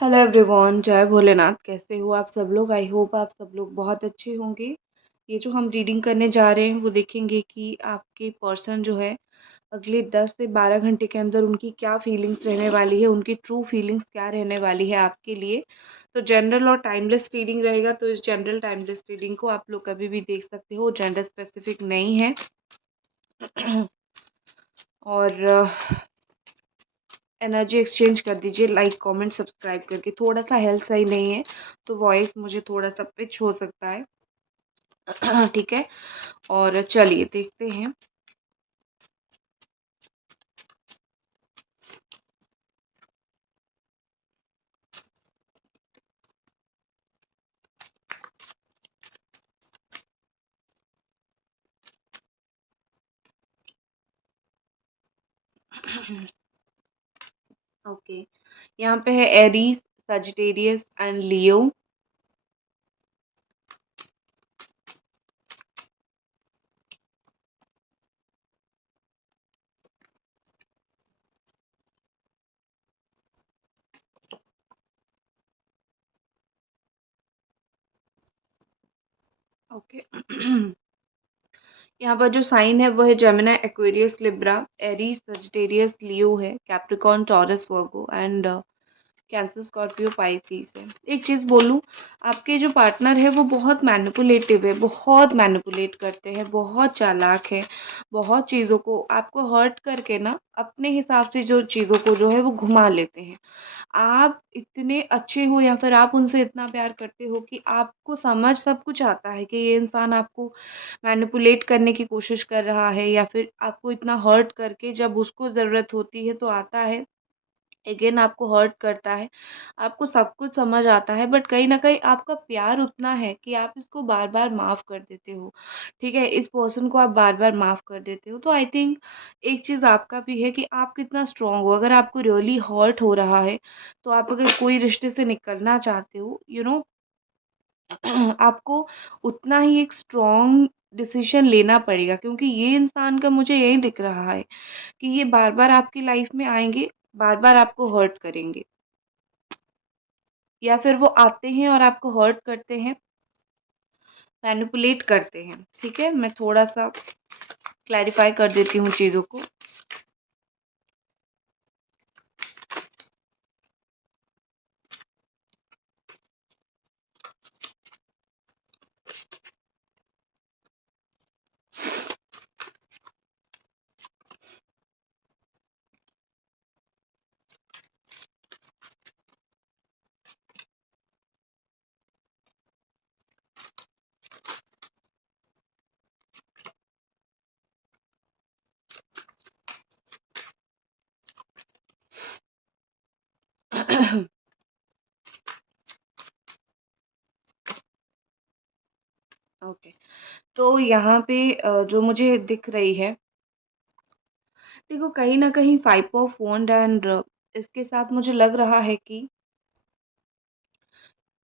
Hello everyone, जय भोलेनाथ। कैसे हो आप सब लोग? आई होप आप सब लोग बहुत अच्छे होंगे। ये जो हम रीडिंग करने जा रहे हैं वो देखेंगे कि आपके पर्सन जो है अगले 10 से 12 घंटे के अंदर उनकी क्या फीलिंग्स रहने वाली है, उनकी ट्रू फीलिंग्स क्या रहने वाली है आपके लिए। तो जनरल और टाइमलेस रीडिंग रहेगा, तो इस जनरल टाइमलेस रीडिंग को आप लोग कभी भी देख सकते हो, जेंडर स्पेसिफिक नहीं है। और एनर्जी एक्सचेंज कर दीजिए, लाइक कमेंट सब्सक्राइब करके। थोड़ा सा हेल्थ सही नहीं है तो वॉइस मुझे थोड़ा सा पिच हो सकता है। ठीक है, और चलिए देखते हैं। ओके, यहाँ पे है Aries, Sagittarius and Leo. Okay. यहाँ पर जो साइन है वो है Gemini, Aquarius, Libra, Aries, Sagittarius, Leo है, Capricorn, Taurus, Virgo and Cancer, Scorpio, Pisces है। एक चीज़ बोलूँ, आपके जो पार्टनर है वो बहुत मैनिपुलेटिव है, बहुत मैनिपुलेट करते हैं, बहुत चालाक है। बहुत चीज़ों को आपको हर्ट करके ना अपने हिसाब से जो चीज़ों को जो है वो घुमा लेते हैं। आप इतने अच्छे हो या फिर आप उनसे इतना प्यार करते हो कि आपको समझ सब कुछ आता है कि ये इंसान आपको मैनिपुलेट करने की कोशिश कर रहा है, या फिर आपको इतना हर्ट करके जब उसको ज़रूरत होती है तो आता है, अगेन आपको हर्ट करता है। आपको सब कुछ समझ आता है, बट कहीं न कहीं आपका प्यार उतना है कि आप इसको बार-बार माफ़ कर देते हो। ठीक है? इस पर्सन को आप बार-बार माफ़ कर देते हो। तो आई थिंक एक चीज़ आपका भी है कि आप कितना स्ट्रॉन्ग हो। अगर आपको रियली हर्ट हो रहा है, तो आप अगर कोई रिश्ते से निकलना चाहते हो, आपको उतना ही एक स्ट्रॉन्ग डिसीज़न लेना पड़ेगा, क्योंकि ये इंसान का मुझे यही दिख रहा है कि ये बार-बार आपकी लाइफ़ में आएँगे, बार-बार आपको हर्ट करेंगे। या फिर वो आते हैं और आपको हर्ट करते हैं, मैनिपुलेट करते हैं। ठीक है? मैं थोड़ा-सा क्लैरिफ़ाई कर देती हूँ चीज़ों को। ओके, तो यहाँ पे जो मुझे दिख रही है, देखो कहीं न कहीं 5 ऑफ वंड एंड इसके साथ मुझे लग रहा है कि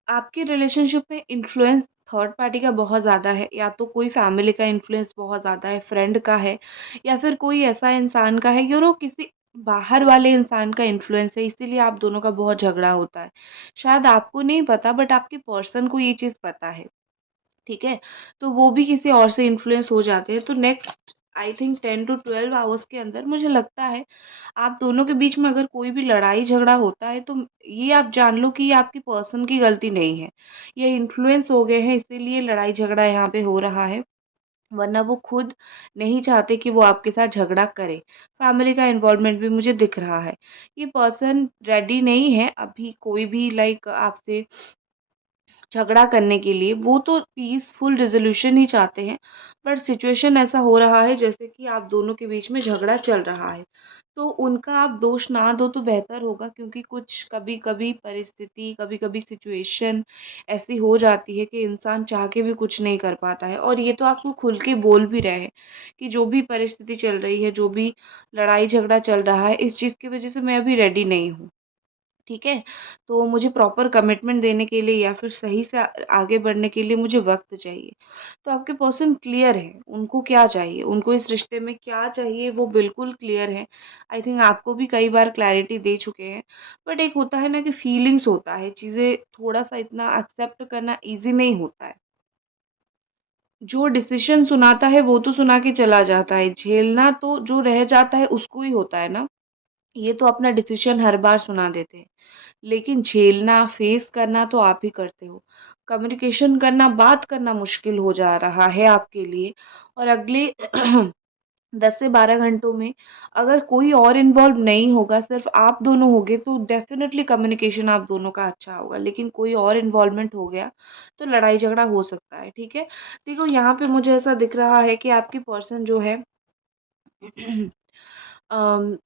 आपके रिलेशनशिप में इन्फ्लुएंस थर्ड पार्टी का बहुत ज़्यादा है। या तो कोई फैमिली का इन्फ्लुएंस बहुत ज़्यादा है, फ्रेंड का है, या फिर कोई ऐसा इंसान का है, किसी बाहर वाले इंसान का इन्फ्लुएंस है, इसीलिए आप दोनों का बहुत झगड़ा होता है। शायद आपको नहीं पता, बट आपके पर्सन को ये चीज़ पता है। ठीक है? तो वो भी किसी और से इन्फ्लुएंस हो जाते हैं। तो next I think 10 to 12 hours के अंदर मुझे लगता है आप दोनों के बीच में अगर कोई भी लड़ाई झगड़ा होता है, तो ये आप जान लो कि ये आपकी पर्सन की गलती नहीं है। ये इन्फ्लुएंस हो गए हैं, इसीलिए लड़ाई झगड़ा यहाँ पे हो रहा है, वरना वो खुद नहीं चाहते कि वो आपके साथ झगड़ा करे। फैमिली का इन्वॉल्वमेंट भी मुझे दिख रहा है। ये पर्सन रेडी नहीं है अभी कोई भी लाइक आपसे झगड़ा करने के लिए। वो तो पीसफुल रिज़ॉल्यूशन ही चाहते हैं, बट सिचुएशन ऐसा हो रहा है जैसे कि आप दोनों के बीच में झगड़ा चल रहा है। तो उनका आप दोष ना दो तो बेहतर होगा, क्योंकि कुछ कभी-कभी परिस्थिति, कभी-कभी सिचुएशन ऐसी हो जाती है कि इंसान चाह के भी कुछ नहीं कर पाता है। और ये तो आपको खुल के बोल भी रहे हैं कि जो भी परिस्थिति चल रही है, जो भी लड़ाई झगड़ा चल रहा है, इस चीज़ की वज़ह से मैं अभी रेडी नहीं हूँ। ठीक है? तो मुझे प्रॉपर कमिटमेंट देने के लिए या फिर सही से आगे बढ़ने के लिए मुझे वक़्त चाहिए। तो आपके पर्सन क्लियर हैं, उनको क्या चाहिए, उनको इस रिश्ते में क्या चाहिए वो बिल्कुल क्लियर हैं। आई थिंक आपको भी कई बार क्लैरिटी दे चुके हैं। बट एक होता है ना कि फीलिंग्स होता है, चीज़ें थोड़ा-सा इतना एक्सेप्ट करना ईज़ी नहीं होता है। जो डिसीज़न सुनाता है वो तो सुना के चला जाता है, झेलना तो जो रह जाता है उसको ही होता है ना। ये तो अपना डिसीज़न हर बार सुना देते हैं। लेकिन झेलना, फेस करना तो आप ही करते हो। कम्युनिकेशन करना, बात करना मुश्किल हो जा रहा है आपके लिए और अगले 10 से 12 घंटों में अगर कोई और इन्वॉल्व नहीं होगा, सिर्फ़ आप दोनों होगे तो डेफ़िनिटली कम्युनिकेशन आप दोनों का अच्छा होगा। लेकिन कोई और इन्वॉल्वमेंट हो गया, तो लड़ाई-झगड़ा हो सकता है, ठीक है? देखो यहाँ पे मुझे ऐसा दिख रहा है कि आपकी पर्सन जो है अम,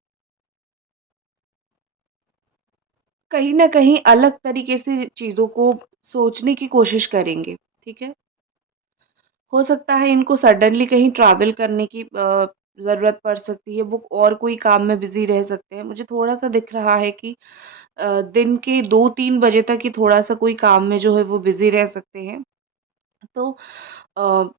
कहीं न कहीं अलग तरीके से चीज़ों को सोचने की कोशिश करेंगे, ठीक है? हो सकता है इनको सडनली कहीं ट्रैवल करने की ज़रूरत पड़ सकती है, वो और कोई काम में बिज़ी रह सकते हैं। मुझे थोड़ा-सा दिख रहा है कि दिन के 2-3 बजे तक ही थोड़ा-सा कोई काम में जो है वो बिज़ी रह सकते हैं। तो अ,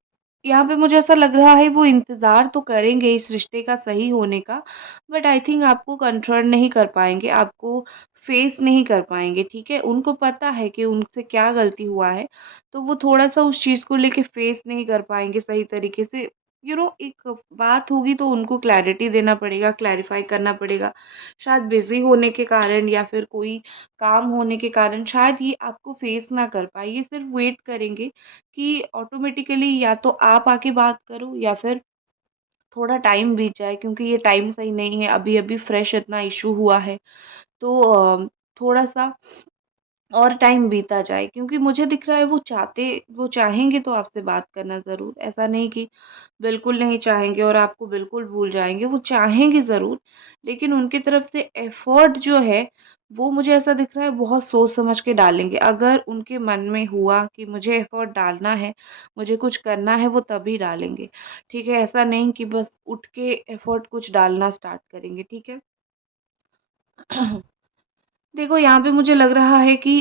यहाँ पे मुझे ऐसा लग रहा है वो इंतज़ार तो करेंगे इस रिश्ते का सही होने का, बट आई थिंक आपको कन्फ्रंट नहीं कर पाएँगे, आपको फेस नहीं कर पाएँगे, ठीक है? उनको पता है कि उनसे क्या गलती हुआ है, तो वो थोड़ा-सा उस चीज़ को लेके फेस नहीं कर पाएँगे सही तरीके से। एक बात होगी तो उनको क्लैरिटी देना पड़ेगा, क्लैरिफ़ाई करना पड़ेगा। शायद बिज़ी होने के कारण या फिर कोई काम होने के कारण शायद ये आपको फेस ना कर पाएँ, ये सिर्फ़ वेट करेंगे कि ऑटोमेटिकली या तो आप आके बात करो या फिर थोड़ा टाइम बीत जाए क्योंकि ये टाइम सही नहीं है, अभी-अभी फ्रेश इतना इश्यू हुआ है। तो थोड़ा-सा और टाइम बीता जाए क्योंकि मुझे दिख रहा है वो चाहेंगे तो आपसे बात करना ज़रूर, ऐसा नहीं कि बिल्कुल नहीं चाहेंगे और आपको बिल्कुल भूल जाएँगे, वो चाहेंगे ज़रूर, लेकिन उनकी तरफ से एफ़र्ट जो है, वो मुझे ऐसा दिख रहा है बहुत सोच समझ के डालेंगे। अगर उनके मन में हुआ कि मुझे एफ़र्ट डालना है, मुझे कुछ करना है, वो तभी डालेंगे, ठीक है? ऐसा नहीं कि बस उठ के एफ़र्ट कुछ डालना स्टार्ट करेंगे, ठीक है? देखो यहाँ पे मुझे लग रहा है कि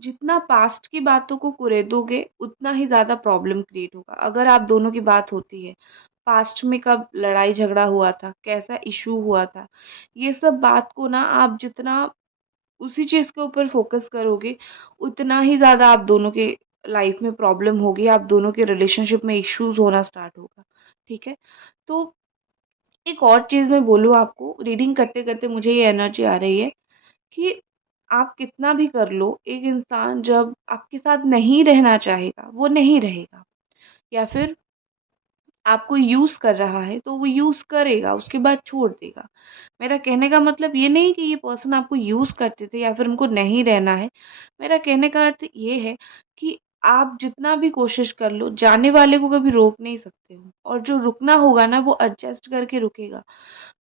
जितना पास्ट की बातों को कुरेदोगे, उतना ही ज़्यादा प्रॉब्लम क्रिएट होगा। अगर आप दोनों की बात होती है, पास्ट में कब लड़ाई-झगड़ा हुआ था, कैसा इश्यू हुआ था, ये सब बात को ना आप जितना उसी चीज़ के ऊपर फ़ोकस करोगे, उतना ही ज़्यादा आप दोनों के लाइफ़ में प्रॉब्लम होगी, आप दोनों के रिलेशनशिप में इश्यूज़ होना स्टार्ट होगा, ठीक है? तो एक और चीज़ मैं बोलूँ आपको, रीडिंग करते-करते मुझे ये एनर्जी आ रही है कि आप कितना भी कर लो, एक इंसान जब आपके साथ नहीं रहना चाहेगा, वो नहीं रहेगा या फिर आपको यूज़ कर रहा है, तो वो यूज़ करेगा, उसके बाद छोड़ देगा। मेरा कहने का मतलब ये नहीं कि ये पर्सन आपको यूज़ करते थे या फिर उनको नहीं रहना है। मेरा कहने का अर्थ ये है कि आप जितना भी कोशिश कर लो, जाने वाले को कभी रोक नहीं सकते हो और जो रुकना होगा ना, वो एडजस्ट करके रुकेगा।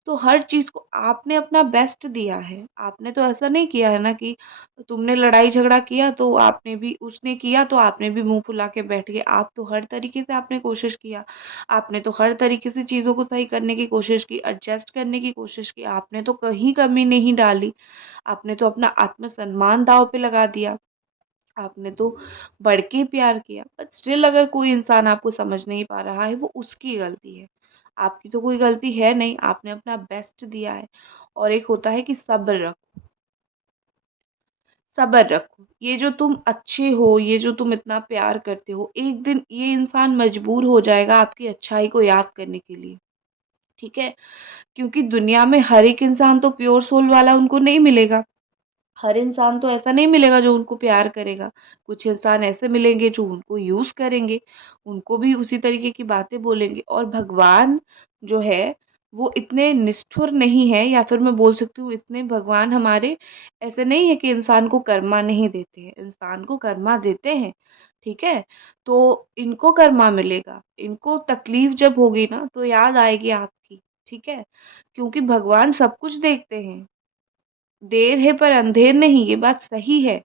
तो हर चीज़ को आपने अपना बेस्ट दिया है। आपने तो ऐसा नहीं किया है ना कि तुमने लड़ाई झगड़ा किया तो आपने भी उसने किया तो आपने भी मुँह फुला के बैठ गए। आप तो हर तरीके से आपने कोशिश किया। आपने तो हर तरीके से चीज़ों को सही करने की कोशिश की, एडजस्ट करने की कोशिश की। आपने तो कहीं कमी नहीं डाली। आपने तो अपना आत्मसम्मान दाँव पे लगा दिया। आपने तो बढ़ के प्यार किया। बट स्टिल अगर कोई इंसान आपको समझ नहीं पा रहा है, वो उसकी गलती है। आपकी तो कोई गलती है नहीं, आपने अपना बेस्ट दिया है। और एक होता है कि सब्र रखो, सब्र रखो। ये जो तुम अच्छे हो, ये जो तुम इतना प्यार करते हो, एक दिन ये इंसान मजबूर हो जाएगा आपकी अच्छाई को याद करने के लिए, ठीक है? क्योंकि दुनिया में हर एक इंसान तो प्योर सोल वाला उनको नहीं मिलेगा। हर इंसान तो ऐसा नहीं मिलेगा जो उनको प्यार करेगा। कुछ इंसान ऐसे मिलेंगे जो उनको यूज़ करेंगे, उनको भी उसी तरीके की बातें बोलेंगे और भगवान जो है वो इतने निष्ठुर नहीं है या फिर मैं बोल सकती हूँ इतने भगवान हमारे ऐसे नहीं है कि इंसान को कर्मा नहीं देते हैं, इंसान को कर्मा देते हैं, ठीक है? तो इनको कर्मा मिलेगा, इनको तकलीफ़ जब होगी ना तो याद आएगी आपकी, ठीक है? क्योंकि भगवान सब कुछ देखते हैं। देर है पर अंधेर नहीं, ये बात सही है।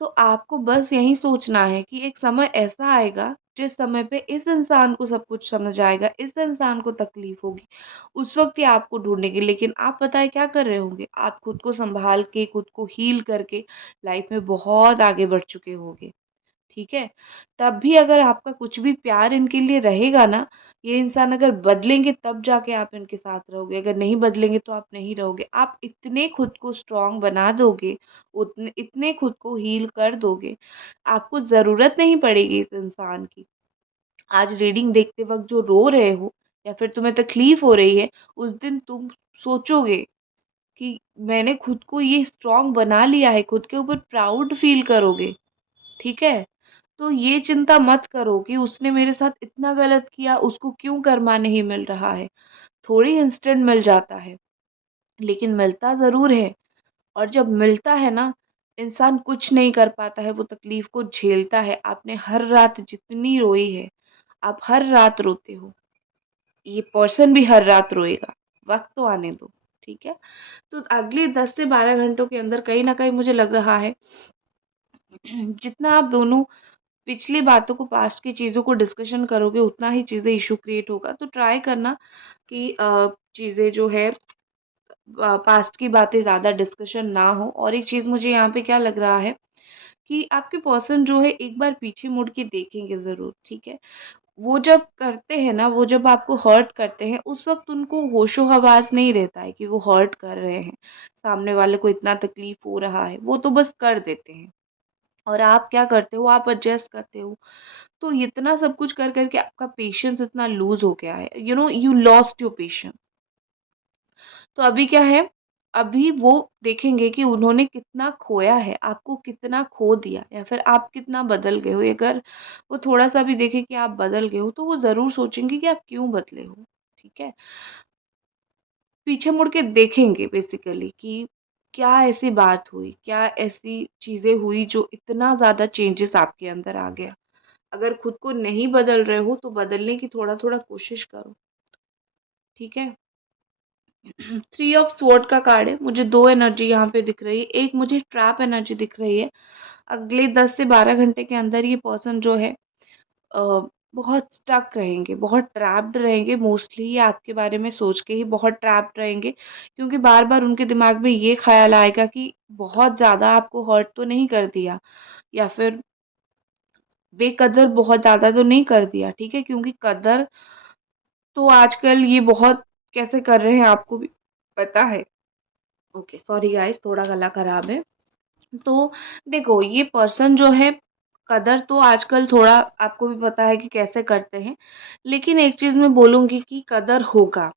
तो आपको बस यही सोचना है कि एक समय ऐसा आएगा जिस समय पे इस इंसान को सब कुछ समझ आएगा, इस इंसान को तकलीफ होगी, उस वक़्त ही आपको ढूँढेंगे। लेकिन आप पता है क्या कर रहे होंगे? आप खुद को सँभाल के, खुद को हील करके लाइफ़ में बहुत आगे बढ़ चुके होंगे। ठीक है? तब भी अगर आपका कुछ भी प्यार इनके लिए रहेगा ना, ये इंसान अगर बदलेंगे तब जाके आप इनके साथ रहोगे, अगर नहीं बदलेंगे तो आप नहीं रहोगे। आप इतने खुद को स्ट्रॉन्ग बना दोगे, उतने इतने खुद को हील कर दोगे, आपको ज़रूरत नहीं पड़ेगी इस इंसान की। आज रीडिंग देखते वक़्त जो रो रहे हो या फिर तुम्हें तकलीफ़ हो रही है, उस दिन तुम सोचोगे कि मैंने खुद को ये स्ट्रॉन्ग बना लिया है, खुद के ऊपर प्राउड फ़ील करोगे। ठीक है? तो ये चिंता मत करो कि उसने मेरे साथ इतना गलत किया, उसको क्यों कर्मा नहीं मिल रहा है। थोड़ी इंस्टेंट मिल जाता है, लेकिन मिलता ज़रूर है और जब मिलता है ना, इंसान कुछ नहीं कर पाता है, वो तकलीफ़ को झेलता है। आपने हर रात जितनी रोई है, आप हर रात रोते हो, ये पर्सन भी हर रात रोएगा, वक़्त तो आने दो, ठीक है? तो अगले 10 से 12 घंटों के अंदर कहीं न कहीं मुझे लग रहा है जितना आप दोनों पिछली बातों को, पास्ट की चीज़ों को डिस्कशन करोगे, उतना ही चीज़ें इश्यू क्रिएट होगा। तो ट्राई करना कि चीज़ें जो है पास्ट की बातें ज़्यादा डिस्कशन ना हो। और एक चीज़ मुझे यहाँ पे क्या लग रहा है कि आपके पर्सन जो है एक बार पीछे मुड़ के देखेंगे ज़रूर, ठीक है? वो जब करते हैं ना, वो जब आपको हर्ट करते हैं, उस वक़्त उनको होशो-हवास नहीं रहता है कि वो हर्ट कर रहे हैं, सामने वाले को इतना तकलीफ़ हो रहा है, वो तो बस कर देते हैं। और आप क्या करते हो, आप एडजस्ट करते हो। तो इतना सब कुछ कर कर के आपका पेशेंस इतना लूज़ हो गया है, यू लॉस्ट योर पेशेंस। तो अभी क्या है, अभी वो देखेंगे कि उन्होंने कितना खोया है, आपको कितना खो दिया या फिर आप कितना बदल गए हो। अगर वो थोड़ा-सा भी देखें कि आप बदल गए हो, तो वो ज़रूर सोचेंगे कि आप क्यों बदले हो, ठीक है? पीछे मुड़ के देखेंगे बेसिकली कि क्या ऐसी बात हुई, क्या ऐसी चीज़ें हुई जो इतना ज़्यादा चेंजेस आपके अंदर आ गया। अगर खुद को नहीं बदल रहे हो तो बदलने की थोड़ा-थोड़ा कोशिश करो, ठीक है? 3 ऑफ स्वॉर्ड का कार्ड है, मुझे 2 एनर्जी यहाँ पे दिख रही है, एक मुझे ट्रैप एनर्जी दिख रही है। अगले 10 से 12 घंटे के अंदर ये पर्सन जो है अ, बहुत स्टक रहेंगे, बहुत ट्रैप्ड रहेंगे, मोस्टली ये आपके बारे में सोच के ही बहुत ट्रैप्ड रहेंगे, क्योंकि बार-बार उनके दिमाग में ये ख़्याल आएगा कि बहुत ज़्यादा आपको हर्ट तो नहीं कर दिया या फिर बेकदर बहुत ज़्यादा तो नहीं कर दिया, ठीक है? क्योंकि कदर तो आजकल ये बहुत कैसे कर रहे हैं आपको भी पता है। ओके, सॉरी गाइस, थोड़ा गला खराब है। तो देखो, ये पर्सन जो है कदर तो आजकल थोड़ा आपको भी पता है कि कैसे करते हैं। लेकिन एक चीज़ मैं बोलूँगी कि कदर होगा,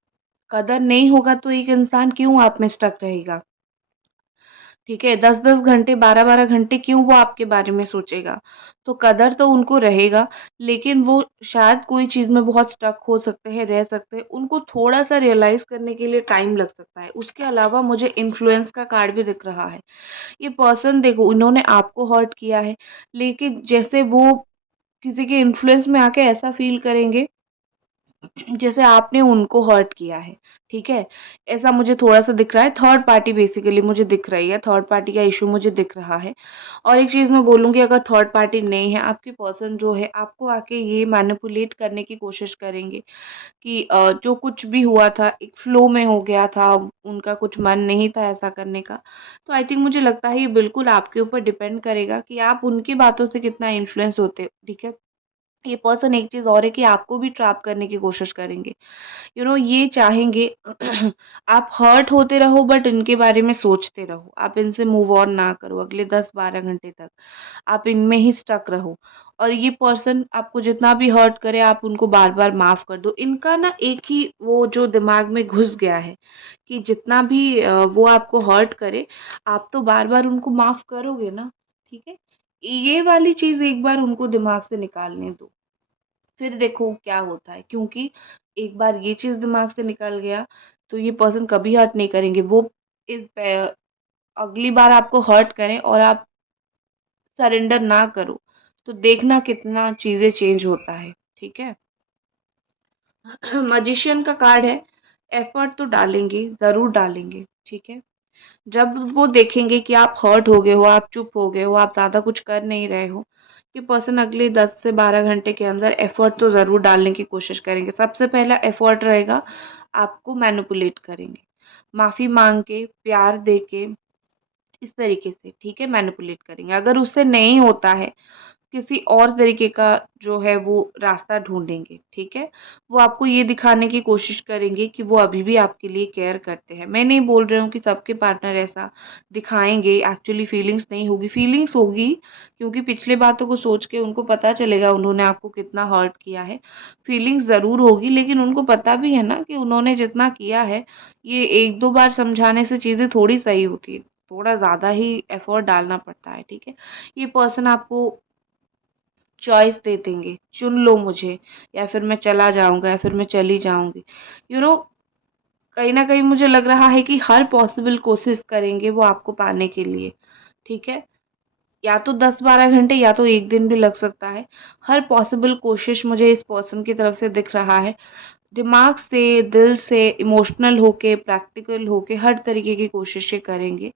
कदर नहीं होगा तो एक इंसान क्यों आप में स्टक रहेगा? ठीक है, 10-10 घंटे, 12-12 घंटे क्यों वो आपके बारे में सोचेगा? तो कदर तो उनको रहेगा, लेकिन वो शायद कोई चीज़ में बहुत स्टक हो सकते हैं, रह सकते हैं। उनको थोड़ा-सा रियलाइज़ करने के लिए टाइम लग सकता है। उसके अलावा मुझे इन्फ्लुएंस का कार्ड भी दिख रहा है। ये पर्सन देखो, उन्होंने आपको हर्ट किया है, लेकिन जैसे वो किसी के इन्फ्लुएंस में आके ऐसा फ़ील करेंगे जैसे आपने उनको हर्ट किया है, ठीक है? ऐसा मुझे थोड़ा-सा दिख रहा है, थर्ड पार्टी बेसिकली मुझे दिख रही है, थर्ड पार्टी का इश्यू मुझे दिख रहा है। और एक चीज़ मैं बोलूँगी, अगर थर्ड पार्टी नहीं है, आपके पर्सन जो है आपको आके ये मैनिपुलेट करने की कोशिश करेंगे कि जो कुछ भी हुआ था एक फ्लो में हो गया था, उनका कुछ मन नहीं था ऐसा करने का। तो आई थिंक मुझे लगता है ये बिल्कुल आपके ऊपर डिपेंड करेगा कि आप उनकी बातों से कितना इन्फ्लुएंस होते हो, ठीक है? ये पर्सन एक चीज़ और है कि आपको भी ट्रैप करने की कोशिश करेंगे। ये चाहेंगे आप हर्ट होते रहो बट इनके बारे में सोचते रहो। आप इनसे मूव ऑन ना करो अगले 10-12 घंटे तक। आप इनमें ही स्टक रहो और ये पर्सन आपको जितना भी हर्ट करे आप उनको बार-बार माफ़ कर दो। इनका ना एक ही वो जो दिमाग में घुस गया है कि जितना भी वो आपको हर्ट करे, आप तो बार-बार उनको माफ़ करोगे ना, ठीक है? ये वाली चीज़ एक बार उनको दिमाग से निकालने दो। फिर देखो क्या होता है, क्योंकि एक बार ये चीज़ दिमाग से निकल गया, तो ये पर्सन कभी हर्ट नहीं करेंगे। वो इस पे अगली बार आपको हर्ट करें और आप सरेंडर ना करो, तो देखना कितना चीज़ें चेंज होता है, ठीक है? मैजिशियन का कार्ड है, एफर्ट तो डालेंगे, ज़रूर डालेंगे, ठीक है? जब वो देखेंगे कि आप हर्ट हो गए हो, आप चुप हो गए हो, आप ज़्यादा कुछ कर नहीं रहे हो, कि पर्सन अगले 10 से 12 घंटे के अंदर एफर्ट तो ज़रूर डालने की कोशिश करेंगे। सबसे पहला एफर्ट रहेगा, आपको मैनिपुलेट करेंगे। माफ़ी माँग के, प्यार दे के, इस तरीके से, ठीक है, मैनिपुलेट करेंगे। अगर उससे नहीं होता है, किसी और तरीके का जो है वो रास्ता ढूँढेंगे, ठीक है? वो आपको ये दिखाने की कोशिश करेंगे कि वो अभी भी आपके लिए केयर करते हैं। मैं नहीं बोल रही हूँ कि सबके पार्टनर ऐसा दिखाएँगे, एक्चुअली फीलिंग्स नहीं होगी, फीलिंग्स होगी, क्योंकि पिछले बातों को सोच के उनको पता चलेगा उन्होंने आपको कितना हर्ट किया है। फीलिंग्स ज़रूर होगी, लेकिन उनको पता भी है ना कि उन्होंने जितना किया है, ये 1-2 बार समझाने से चीज़ें थोड़ी सही होती है। थोड़ा ज़्यादा ही एफर्ट डालना पड़ता है, ठीक है? ये पर्सन आपको चॉइस दे देंगे, चुन लो मुझे, या फिर मैं चला जाऊँगा, या फिर मैं चली जाऊँगी। यू नो कहीं न कहीं मुझे लग रहा है कि हर पॉसिबल कोशिश करेंगे वो आपको पाने के लिए, ठीक है? या तो 10-12 घंटे, या तो 1 दिन भी लग सकता है। हर पॉसिबल कोशिश मुझे इस पर्सन की तरफ से दिख रहा है। दिमाग से, दिल से, इमोशनल होके, प्रैक्टिकल होके हर तरीके की कोशिशें करेंगे।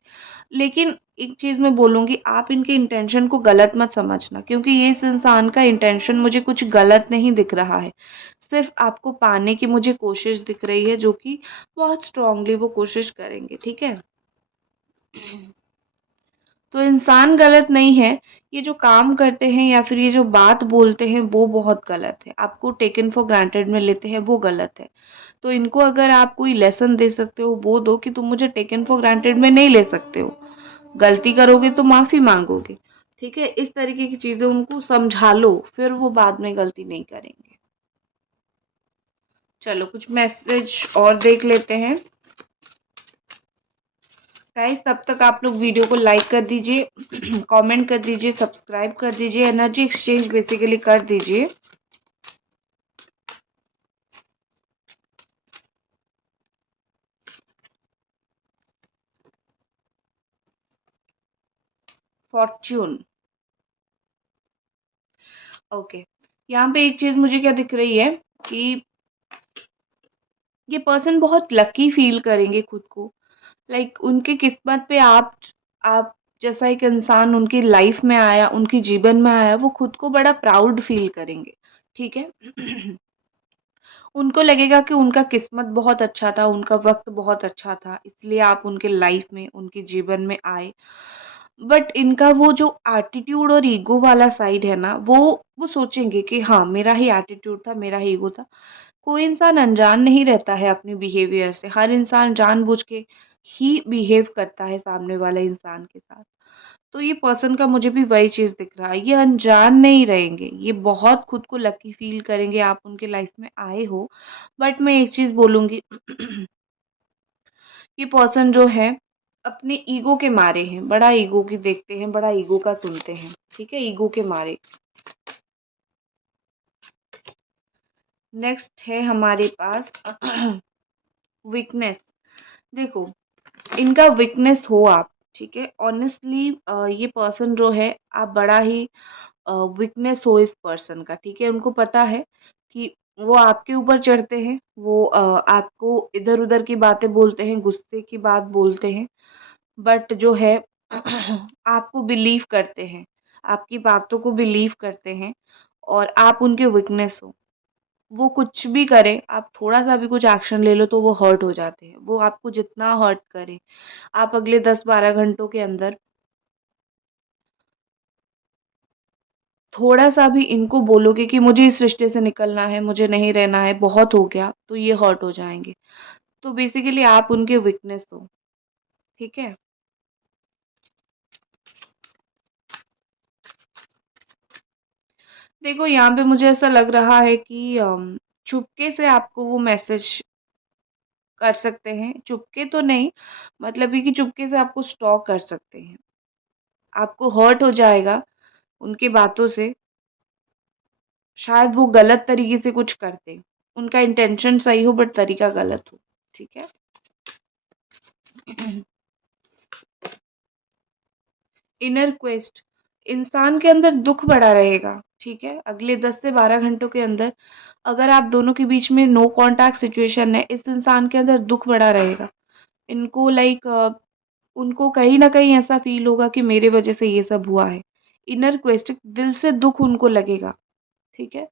लेकिन एक चीज़ मैं बोलूँगी, आप इनके इंटेंशन को गलत मत समझना, क्योंकि ये इस इंसान का इंटेंशन मुझे कुछ गलत नहीं दिख रहा है। सिर्फ़ आपको पाने की मुझे कोशिश दिख रही है, जो कि बहुत स्ट्रॉन्गली वो कोशिश करेंगे, ठीक है? तो इंसान गलत नहीं है, ये जो काम करते हैं या फिर ये जो बात बोलते हैं वो बहुत गलत है। आपको टेकन फॉर ग्रांटेड में लेते हैं, वो गलत है। तो इनको अगर आप कोई लेसन दे सकते हो वो दो, कि तुम मुझे टेकन फॉर ग्रांटेड में नहीं ले सकते हो। गलती करोगे तो माफ़ी माँगोगे, ठीक है? इस तरीके की चीज़ें उनको समझा लो, फिर वो बाद में गलती नहीं करेंगे। चलो कुछ मैसेज और देख लेते हैं। गाइस तब तक आप लोग वीडियो को लाइक कर दीजिए, कमेंट कर दीजिए, सब्सक्राइब कर दीजिए, एनर्जी एक्सचेंज बेसिकली कर दीजिए। Fortune, okay. यहाँ पे एक चीज़ मुझे क्या दिख रही है कि ये पर्सन बहुत लकी फील करेंगे खुद को। लाइक उनकी किस्मत पे आप जैसा एक इंसान उनकी लाइफ में आया, उनके जीवन में आया, वो खुद को बड़ा प्राउड फील करेंगे, ठीक है? उनको लगेगा कि उनका किस्मत बहुत अच्छा था, उनका वक़्त बहुत अच्छा था, इसलिए आप उनके लाइफ में, उनके जीवन में आए। बट इनका वो जो एटीट्यूड और ईगो वाला साइड है ना, वो सोचेंगे कि हाँ, मेरा ही एटीट्यूड था, मेरा ही ईगो था। कोई इंसान अनजान नहीं रहता है अपने बिहेवियर से, हर इंसान जानबूझ के ही बिहेव करता है सामने वाले इंसान के साथ। तो ये पर्सन का मुझे भी वही चीज़ दिख रहा है, ये अनजान नहीं रहेंगे, ये बहुत खुद को लकी फ़ील करेंगे आप उनके लाइफ़ में आए हो। बट मैं एक चीज़ बोलूँगी, ये पर्सन जो है अपने ईगो के मारे हैं, बड़ा ईगो की देखते हैं, बड़ा ईगो का सुनते हैं, ठीक है? ईगो के मारे। नेक्स्ट है हमारे पास वीकनेस। देखो, इनका वीकनेस हो आप, ठीक है? ऑनेस्टली ये पर्सन जो है, आप बड़ा ही वीकनेस हो इस पर्सन का, ठीक है? उनको पता है कि वो आपके ऊपर चढ़ते हैं, वो आपको इधर-उधर की बातें बोलते हैं, गुस्से की बात बोलते हैं, बट जो है आपको बिलीव करते हैं, आपकी बातों को बिलीव करते हैं, और आप उनके वीकनेस हो। वो कुछ भी करें, आप थोड़ा-सा भी कुछ एक्शन ले लो तो वो हर्ट हो जाते हैं। वो आपको जितना हर्ट करें, आप अगले 10-12 घंटों के अंदर थोड़ा-सा भी इनको बोलोगे कि मुझे इस रिश्ते से निकलना है, मुझे नहीं रहना है, बहुत हो गया, तो ये हर्ट हो जाएँगे। तो बेसिकली आप उनके वीकनेस हो, ठीक है? देखो यहाँ पे मुझे ऐसा लग रहा है कि चुपके से आपको वो मैसेज कर सकते हैं, चुपके तो नहीं, मतलब ये कि चुपके से आपको स्टॉक कर सकते हैं। आपको हर्ट हो जाएगा उनकी बातों से, शायद वो गलत तरीके से कुछ करते। उनका इंटेंशन सही हो बट तरीका गलत हो, ठीक है? इनर क्वेस्ट, इंसान के अंदर दुःख बड़ा रहेगा, ठीक है? अगले 10 से 12 घंटों के अंदर अगर आप दोनों के बीच में नो कॉन्टैक्ट सिचुएशन है, इस इंसान के अंदर दुःख बड़ा रहेगा। इनको लाइक उनको कहीं न कहीं ऐसा फ़ील होगा कि मेरे वज़ह से ये सब हुआ है। इनर क्वेस्ट, दिल से दुःख उनको लगेगा, ठीक है?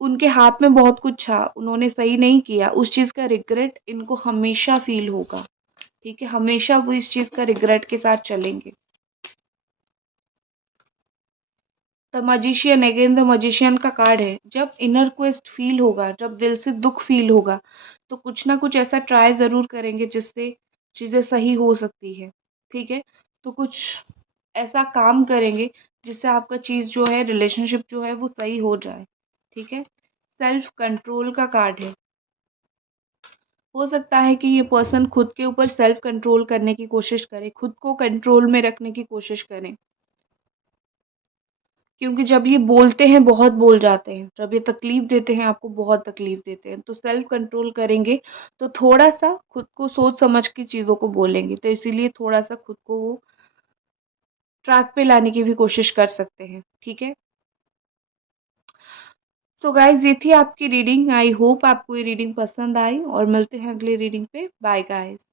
उनके हाथ में बहुत कुछ था, उन्होंने सही नहीं किया, उस चीज़ का रिग्रेट इनको हमेशा फ़ील होगा, ठीक है? हमेशा वो इस चीज़ का रिग्रेट के साथ चलेंगे। The magician, again the magician का कार्ड है। जब इनर क्वेस्ट फ़ील होगा, जब दिल से दुःख फ़ील होगा, तो कुछ ना कुछ ऐसा ट्राई ज़रूर करेंगे जिससे चीज़ें सही हो सकती है, ठीक है? तो कुछ ऐसा काम करेंगे जिससे आपका चीज़ जो है, रिलेशनशिप जो है वो सही हो जाए, ठीक है? सेल्फ कंट्रोल का कार्ड है। हो सकता है कि ये पर्सन खुद के ऊपर सेल्फ कंट्रोल करने की कोशिश करे, खुद को कंट्रोल में रखने की कोशिश करें। क्योंकि जब ये बोलते हैं, बहुत बोल जाते हैं, जब ये तकलीफ़ देते हैं, आपको बहुत तकलीफ़ देते हैं, तो सेल्फ कंट्रोल करेंगे, तो थोड़ा-सा खुद को सोच समझ के चीज़ों को बोलेंगे, तो इसीलिए थोड़ा-सा खुद को वो ट्रैक पे लाने की भी कोशिश कर सकते हैं, ठीक है? सो गाइज़, ये थी आपकी रीडिंग। आई होप आपको ये रीडिंग पसंद आई और मिलते हैं अगली रीडिंग पे। Bye guys.